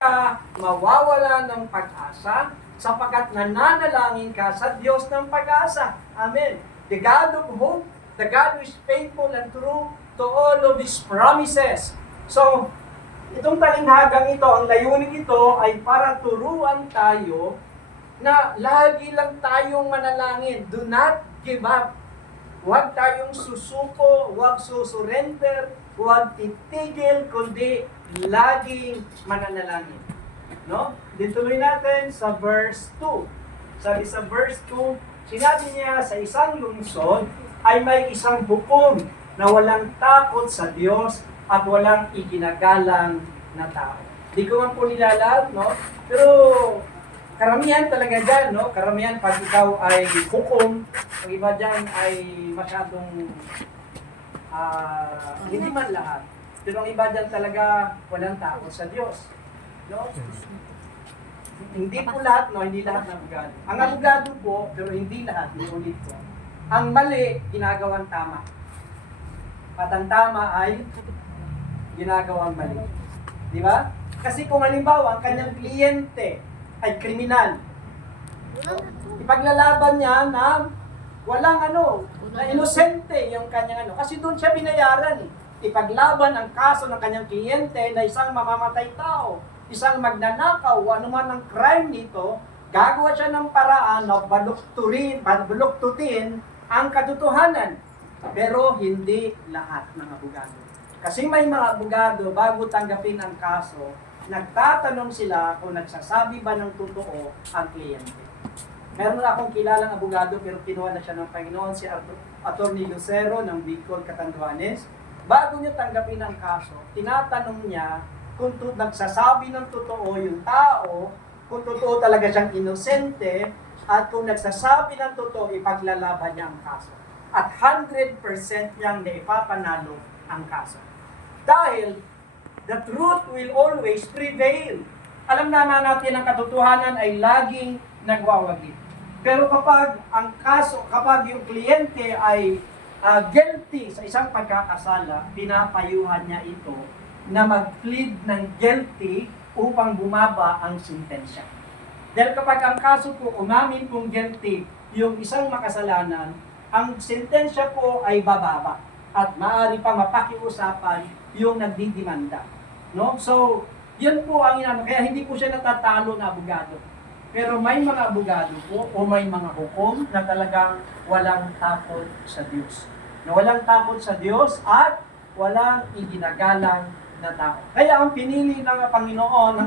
ka mawawala ng pag-asa sapagkat nananalangin ka sa Diyos ng pag-asa. Amen. The God of hope, the God who is faithful and true to all of His promises. So, itong talinghagang ito, ang layunin ito ay para turuan tayo na lagi lang tayong manalangin. Do not give up. Huwag tayong susuko, huwag susurrender, huwag titigil, kundi laging mananalangin. No? Dituloy natin sa verse 2. Sabi sa verse 2, sinabi niya sa isang lungsod ay may isang hukom na walang takot sa Diyos at walang iginagalang na tao. Di ko man po nilalag, no? Pero karamihan talaga dyan, no? Karamihan pag ikaw ay hukom, ang iba dyan ay masyadong hindi man lahat. Pero ang iba dyan talaga walang takot sa Diyos. No? Hindi po lahat, no? Hindi lahat ng abogado. Ang abogado po, pero hindi lahat, ulit po. Ang mali, ginagawang tama. At ang tama ay ginagawang mali. Di ba? Kasi kung halimbawa, ang kanyang kliyente ay kriminal, ipaglalaban niya na walang na inosente yung kanyang kasi doon siya binayaran eh. Ipaglaban ang kaso ng kanyang kliyente na isang mamamatay tao, isang magnanakaw, anuman ang crime nito, gagawa siya ng paraan na baluktutin ang katotohanan. Pero hindi lahat ng abogado. Kasi may mga abogado, bago tanggapin ang kaso, nagtatanong sila kung nagsasabi ba ng totoo ang kliyente. Meron na akong kilalang abogado pero kinuha na siya ng Panginoon, si Attorney Lucero ng Bicol, Catanduanes. Bago niya tanggapin ang kaso, tinatanong niya kung nagsasabi ng totoo yung tao, kung totoo talaga siyang inosente, at kung nagsasabi ng totoo, ipaglalaban niya ang kaso. At 100% niyang naipapanalo ang kaso. Dahil the truth will always prevail. Alam naman natin ang katotohanan ay laging nagwawagi. Pero kapag yung kliyente ay guilty sa isang pagkakasala, pinapayuhan niya ito na mag-plead ng guilty upang bumaba ang sentensya. Dahil kapag ang kaso po umamin kung guilty yung isang makasalanan, ang sentensya po ay bababa at maaari pa mapakiusapan yung nagdidimanda. No? So, yan po ang kaya hindi po siya natatalo na abogado. Pero may mga abogado po o may mga hukom na talagang walang takot sa Diyos. Na walang takot sa Diyos at walang iginagalang na tao. Kaya ang pinili ng Panginoon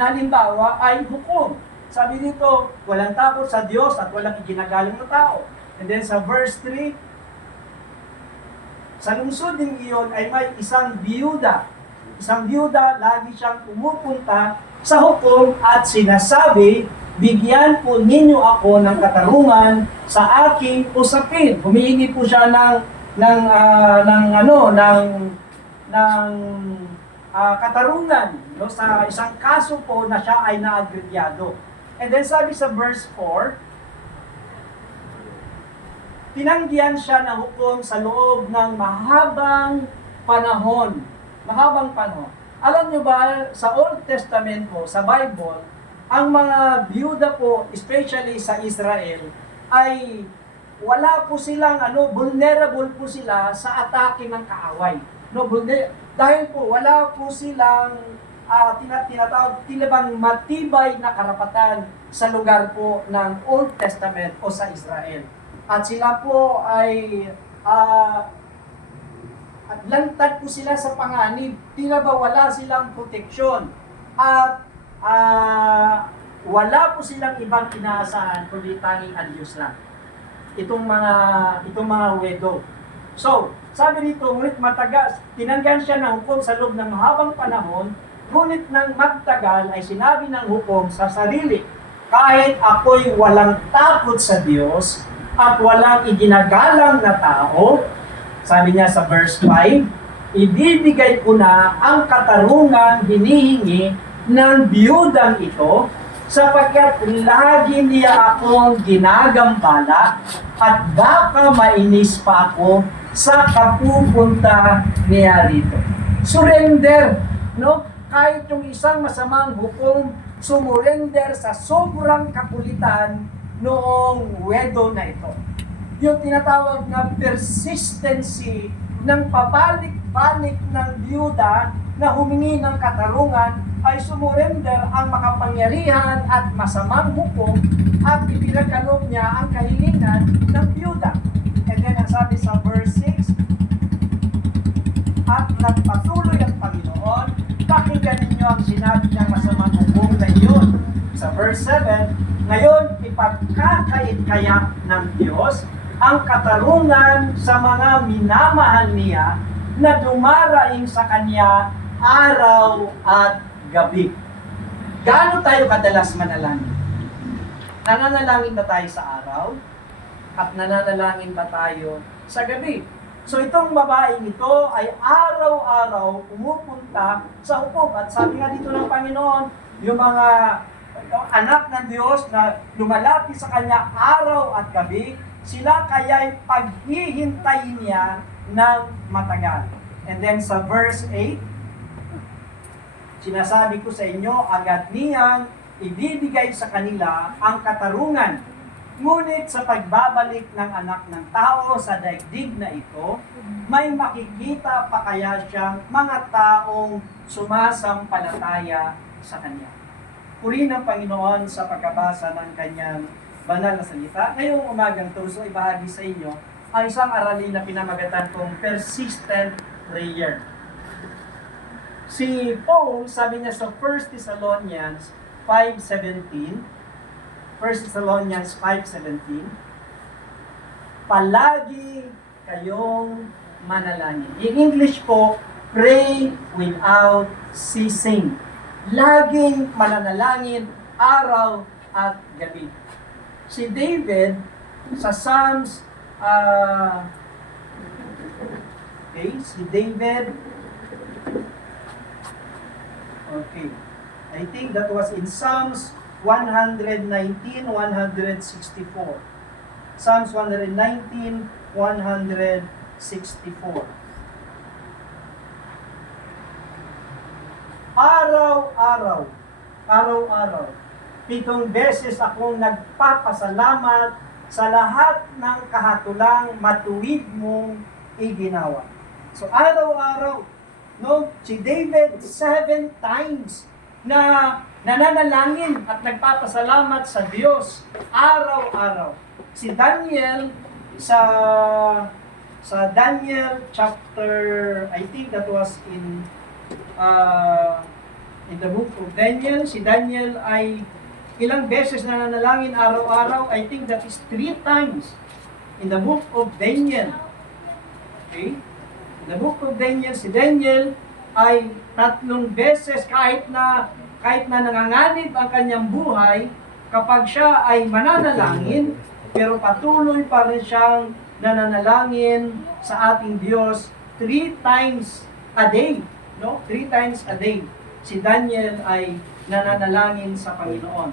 na halimbawa ay hukom. Sabi dito, walang takot sa Diyos at walang iginagalang na tao. And then sa verse 3, sa lungsod din iyon ay may isang biyuda. Isang biyuda, lagi siyang pumupunta sa hukom at sinasabi, bigyan po ninyo ako ng katarungan sa aking usapin. Humihingi po siya ng katarungan, no, sa isang kaso po na siya ay naagrebyado. And then sabi sa verse 4, tinanggihan siya ng hukom sa loob ng mahabang panahon. Mahabang panahon. Alam nyo ba, sa Old Testament po, sa Bible, ang mga byuda po, especially sa Israel, ay wala po silang, vulnerable po sila sa atake ng kaaway. No, dahil po, wala po silang tinatawag, tilabang matibay na karapatan sa lugar po ng Old Testament o sa Israel. At sila po ay at lantad po sila sa panganib. Tila ba wala silang proteksyon. At wala po silang ibang inaasahan kundi tanging ang Diyos lang. Itong mga wedo. So, sabi dito, ngunit tinanggan siya ng hukom sa loob ng mahabang panahon, ngunit nang magtagal ay sinabi ng hukom sa sarili, kahit ako'y walang takot sa Diyos at walang iginagalang na tao, sabi niya sa verse 5, ibibigay ko na ang katarungan hinihingi ng biyudang ito sapagkat lagi niya akong ginagambala at baka mainis pa ako sa kapupunta niya rito. Surrender, no? kahit yung isang masamang hukom, sumurrender sa sobrang kakulitan noong wedo na ito. Yung tinatawag na persistency ng pabalik-balik ng byuda na humingi ng katarungan ay sumurrender ang makapangyarihan at masamang hukom at ipinagkaloob niya ang kahilingan ng byuda. And then ang sabi sa verse 6, at nagpatuloy ang Panginoon, pakinggan ninyo ang sinabi ng masamang hukom na iyon. Sa verse 7, ngayon ipagkakait kaya ng Diyos ang katarungan sa mga minamahal niya na dumaraing sa Kanya araw at gabi. Gaano tayo kadalas manalangin? Nananalangin ba tayo sa araw? At nananalangin ba tayo sa gabi? So itong babaeng ito ay araw-araw pumupunta sa hukom. At sabi nga dito ng Panginoon, yung mga anak ng Diyos na lumalapit sa Kanya araw at gabi, sila kaya'y paghihintayin niya ng matagal. And then sa verse 8, sinasabi ko sa inyo, agad niyang ibibigay sa kanila ang katarungan. Ngunit sa pagbabalik ng anak ng tao sa daigdig na ito, may makikita pa kaya siyang mga taong sumasampalataya sa Kanya. Purihin ng Panginoon sa pagkabasa ng Kanyang banal na salita. Ngayong umagang ito, so ibahagi sa inyo ang isang aralin na pinamagatan kong persistent prayer. Si Paul, sabi niya sa 1 Thessalonians 5:17, 1 Thessalonians 5:17, palagi kayong manalangin. In English po, pray without ceasing. Laging mananalangin araw at gabi. Si David sa Psalms, I think that was in Psalms 119, 164. Psalms 119, 164. Araw-araw, 7 beses akong nagpapasalamat sa lahat ng kahatulang matuwid mong iginawa. So araw-araw, no? Si David 7 times na nananalangin at nagpapasalamat sa Diyos araw-araw. Si Daniel sa Daniel chapter, I think that was in the book of Daniel. Si Daniel ay ilang beses nananalangin araw-araw. I think that is 3 times in the book of Daniel. Okay? In the book of Daniel, si Daniel ay 3 beses kahit na nanganganib ang kanyang buhay, kapag siya ay mananalangin, pero patuloy pa rin siyang nananalangin sa ating Diyos 3 times a day. No? 3 times a day. Si Daniel ay nananalangin sa Panginoon.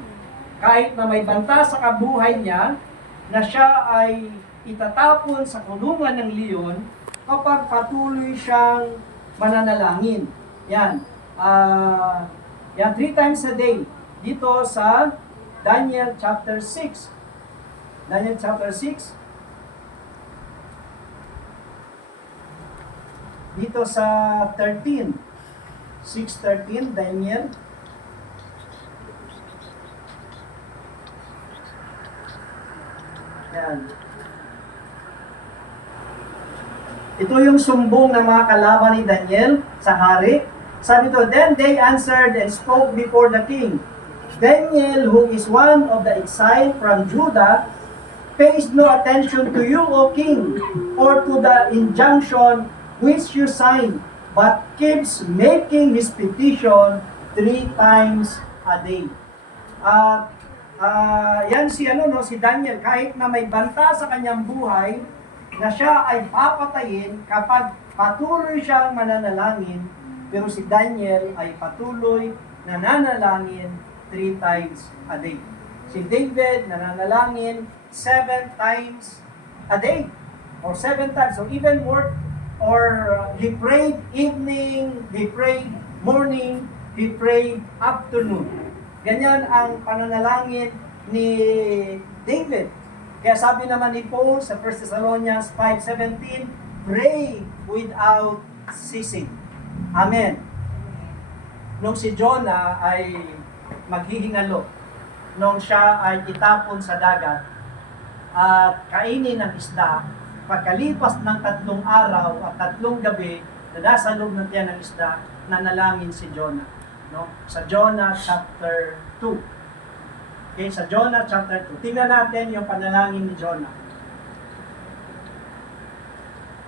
Kahit na may banta sa kabuhay niya, na siya ay itatapon sa kulungan ng leon, kapag patuloy siyang mananalangin. Yan. Yan, 3 times a day. Dito sa Daniel chapter 6. Daniel chapter 6. Dito sa 13. 6:13, Daniel. Yan. Ito yung sumbong ng mga kalaban ni Daniel sa hari. Sabi to, then they answered and spoke before the king. Daniel, who is one of the exile from Judah, pays no attention to you, O king, or to the injunction which you signed, but keeps making his petition 3 times a day. Yan si Daniel, kahit na may banta sa kanyang buhay, na siya ay papatayin kapag patuloy siyang mananalangin, pero si Daniel ay patuloy nananalangin 3 times a day. Si David nananalangin 7 times a day, or 7 times, so even more, or he prayed evening, he prayed morning, he prayed afternoon. Ganyan ang pananalangin ni David. Kaya sabi naman ni Paul sa 1 Thessalonians 5:17, pray without ceasing. Amen. Nung si Jonah ay maghihingalo, nung siya ay itapon sa dagat at kainin ng isda, pagkalipas ng 3 araw at 3 gabi na nasa loob ng tiyan ng isda, nanalangin si Jonah. No? Sa Jonah chapter 2. Okay, sa Jonah chapter 2. Tingnan natin yung panalangin ni Jonah.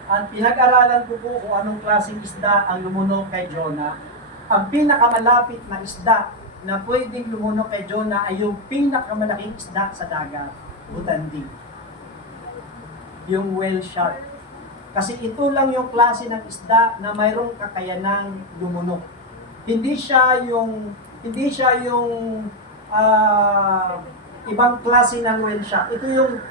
Ang pinag-aralan ko po kung anong klaseng isda ang lumunok kay Jonah. Ang pinakamalapit na isda na pwedeng lumunok kay Jonah ay yung pinakamalaking isda sa dagat, butanding. Yung whale shark. Kasi ito lang yung klase ng isda na mayroong kakayanang lumunok. Hindi siya yung ibang klase ng whale shark. Ito yung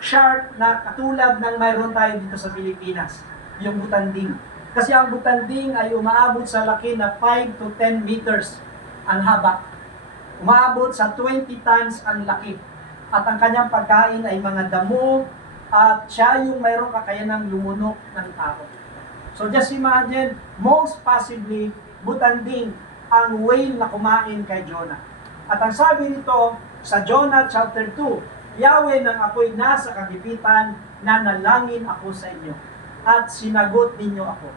shark na katulad ng mayroon tayo dito sa Pilipinas, yung butanding. Kasi ang butanding ay umaabot sa laki na 5 to 10 meters ang haba. Umaabot sa 20 tons ang laki. At ang kanyang pagkain ay mga damo at siya yung mayroong kakayanang lumunok ng tao. So just imagine, most possibly, butanding ang whale na kumain kay Jonah. At ang sabi nito sa Jonah chapter 2, Yahweh, nang ako'y nasa kagipitan, nanalangin ako sa inyo, at sinagot ninyo ako.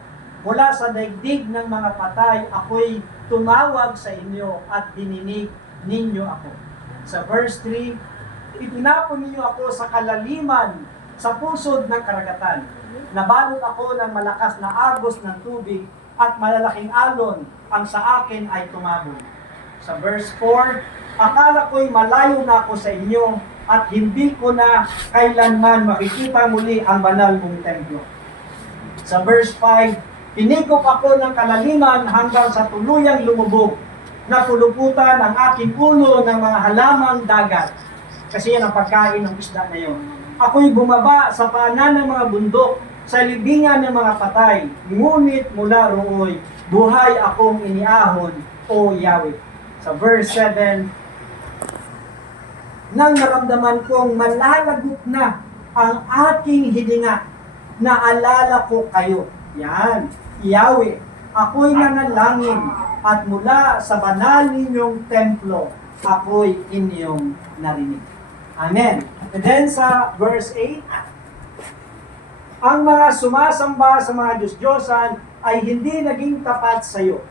Mula sa daigdig ng mga patay, ako'y tumawag sa inyo, at dininig ninyo ako. Sa verse 3, itinapon ninyo ako sa kalaliman, sa pusod ng karagatan. Nabalot ako ng malakas na agos ng tubig, at malalaking alon ang sa akin ay tumabon. Sa verse 4, akala ko'y malayo na ako sa inyo at hindi ko na kailanman makikita muli ang banal mong templo. Sa verse 5, pinigop ako ng kalaliman hanggang sa tuluyang lumubog, na puluputan ang aking ulo ng mga halamang dagat. Kasi yan ang pagkain ng isda na yun. Ako'y bumaba sa paanan ng mga bundok, sa libingan ng mga patay, ngunit mula rooy, buhay akong iniahon, O Yahweh. Sa verse 7, nang naramdaman kong malalagot na ang aking hininga, naalala ko kayo. Yan, Yahweh, ako'y nanalangin, at mula sa banal ninyong templo, ako'y inyong narinig. Amen. And then sa verse 8, ang mga sumasamba sa mga Diyos-Diyosan ay hindi naging tapat sa iyo.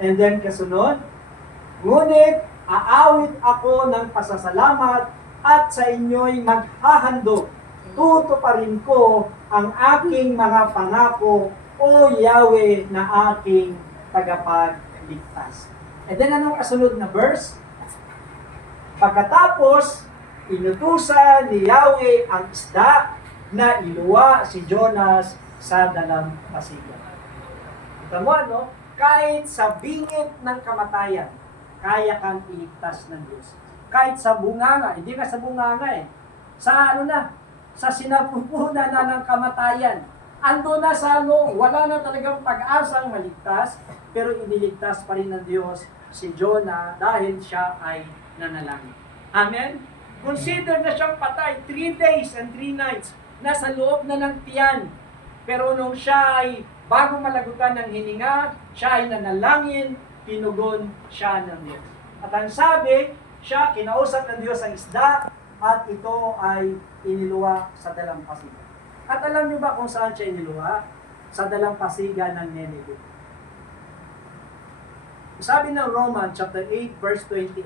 And then kasunod, ngunit aawit ako ng pasasalamat at sa inyo'y maghahandog. Tutuparin ko ang aking mga pangako, O Yahweh, na aking tagapagligtas. And then anong kasunod na verse? Pagkatapos, inutusan ni Yahweh ang isda na iluwa si Jonas sa dalampasigan. Ito mo, no? Kahit sa bingit ng kamatayan, kaya kang iligtas ng Diyos. Kahit sa bunganga, hindi ka sa bunganga eh. Sa ano na, sa sinapupunan na ng kamatayan. Ando na sa wala na talagang pag-asang maligtas, pero iniligtas pa rin ng Diyos si Jonah dahil siya ay nanalangin. Amen? Consider na siyang patay, 3 days and 3 nights, nasa loob na ng tiyan. Pero nung siya ay bago malagutan ng hininga, siya ay nanalangin, tinugon siya ng Diyos. At ang sabi, siya kinausap ng Diyos ang isda, at ito ay iniluwa sa dalampasigan. At alam niyo ba kung saan siya iniluwa? Sa dalampasigan ng Nineveh. Sabi ng Romans chapter 8 verse 28,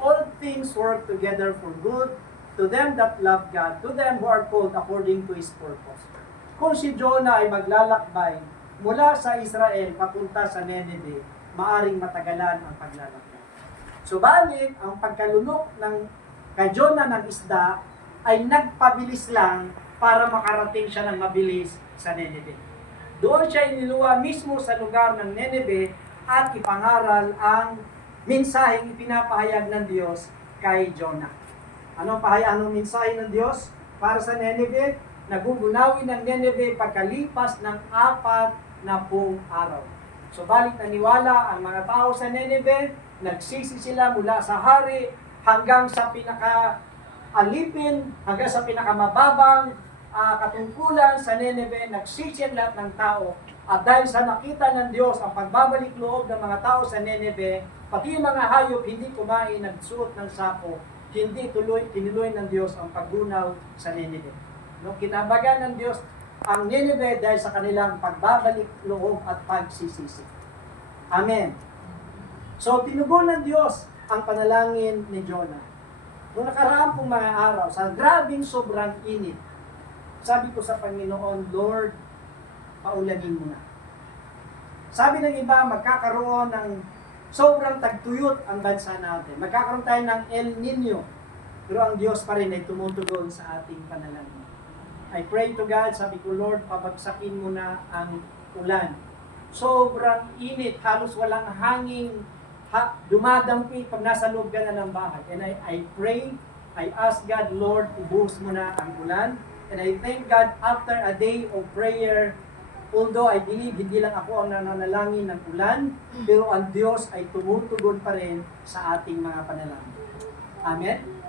all things work together for good to them that love God, to them who are called according to His purpose. Kung si Jonah ay maglalakbay mula sa Israel papunta sa Nineveh, maaring matagalan ang paglalakbay. Subalit, ang pagkalunok ng kay Jonah ng isda ay nagpabilis lang para makarating siya ng mabilis sa Nineveh. Doon siya iniluwa mismo sa lugar ng Nineveh at ipangaral ang mensaheng ipinapahayag ng Diyos kay Jonah. Anong mensahe ng Diyos para sa Nineveh? Nagugunawin ng Nineveh pagkalipas ng 40 araw. Subalit naniwala ang mga tao sa Nineveh, nagsisi sila mula sa hari hanggang sa pinaka-alipin, hanggang sa pinakamababang katungkulan sa Nineveh, nagsisi ang lahat ng tao. At dahil sa nakita ng Diyos ang pagbabalik loob ng mga tao sa Nineveh, pati yung mga hayop hindi kumain, nagsuot ng sako, hindi tinuloy ng Diyos ang paggunaw sa Nineveh. No, kinabagan ng Diyos ang Nineveh dahil sa kanilang pagbabalik loob at pagsisisi. Amen. So, tinugon ng Diyos ang panalangin ni Jonah. Noong nakaraan pong mga araw, sa grabing sobrang init, sabi ko sa Panginoon, Lord, paulanin mo na. Sabi ng iba, magkakaroon ng sobrang tagtuyot ang bansa natin. Magkakaroon tayo ng El Nino. Pero ang Diyos pa rin ay tumutugon sa ating panalangin. I pray to God, sabi ko, Lord, pabagsakin mo na ang ulan. Sobrang init, halos walang hangin, dumadampi pag nasa loob ka na ng bahay. And I pray, I ask God, Lord, ubuhos mo na ang ulan. And I thank God, after a day of prayer, although I believe hindi lang ako ang nananalangin ng ulan, pero ang Diyos ay tumutugon pa rin sa ating mga panalangin. Amen?